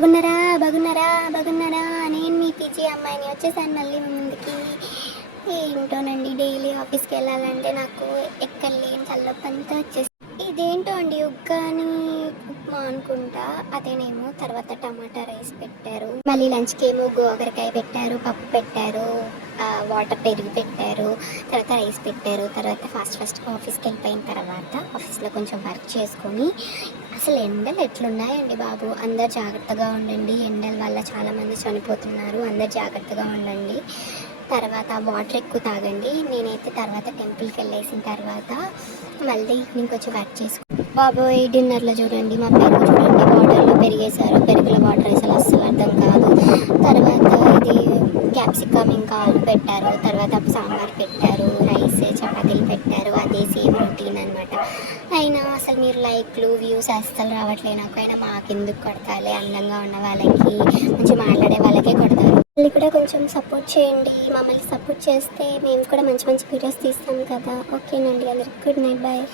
బాగున్నారా బాగున్నారా బాగున్నారా? నేను మీ పీజీ అమ్మాయిని వచ్చేసాను మళ్ళీ మీ ముందుకి. ఏంటోనండి, డైలీ ఆఫీస్కి వెళ్ళాలంటే నాకు ఎక్కలేని తలనొప్పి అంతా వచ్చేసి ఇదేంటో అండి, ఉగ్గాని ఉప్మా అనుకుంటా అదేనేమో. తర్వాత టమాటా రైస్ పెట్టారు, మళ్ళీ లంచ్కి ఏమో గోగరకాయ పెట్టారు, పప్పు పెట్టారు, వాటర్ పెరుగు పెట్టారు, తర్వాత రైస్ పెట్టారు. తర్వాత ఫాస్ట్ ఆఫీస్కి వెళ్ళిపోయిన తర్వాత ఆఫీస్లో కొంచెం వర్క్ చేసుకొని, అసలు ఎండలు ఎట్లున్నాయండి బాబు. అందరు జాగ్రత్తగా ఉండండి, ఎండల వల్ల చాలామంది చనిపోతున్నారు. అందరు జాగ్రత్తగా ఉండండి. తర్వాత వాటర్ ఎక్కువ తాగండి. నేనైతే తర్వాత టెంపుల్కి వెళ్ళేసిన తర్వాత మళ్ళీ ఈవినింగ్ వచ్చి వర్క్ చేసుకో. బాబోయ్, డిన్నర్లో చూడండి మా పెరుగు చూడండి, వాటర్లో పెరిగేశారు. పెరుగులో వాటర్ వేసారు, అస్సలు అర్థం కాదు. తర్వాత ఇది క్యాప్సికమ్ ఇంకా ఆలు పెట్టారు. తర్వాత సాంబార్ పెట్టారు, రైస్ చపాతీలు పెట్టారు. అదే సేమ్ రొటీన్ అనమాట. అయినా అసలు మీరు లైక్లు వ్యూస్ అస్సలు రావట్లేదు నాకు. అయినా మాకెందుకు కొడతాలే, అందంగా ఉన్న వాళ్ళకి, మంచి మాట్లాడే వాళ్ళకే కొడతారు. మళ్ళీ కూడా కొంచెం సపోర్ట్ చేయండి. మమ్మల్ని సపోర్ట్ చేస్తే మేము కూడా మంచి మంచి వీడియోస్ తీస్తాం కదా. ఓకేనండి, అందరికి గుడ్ నైట్, బాయ్.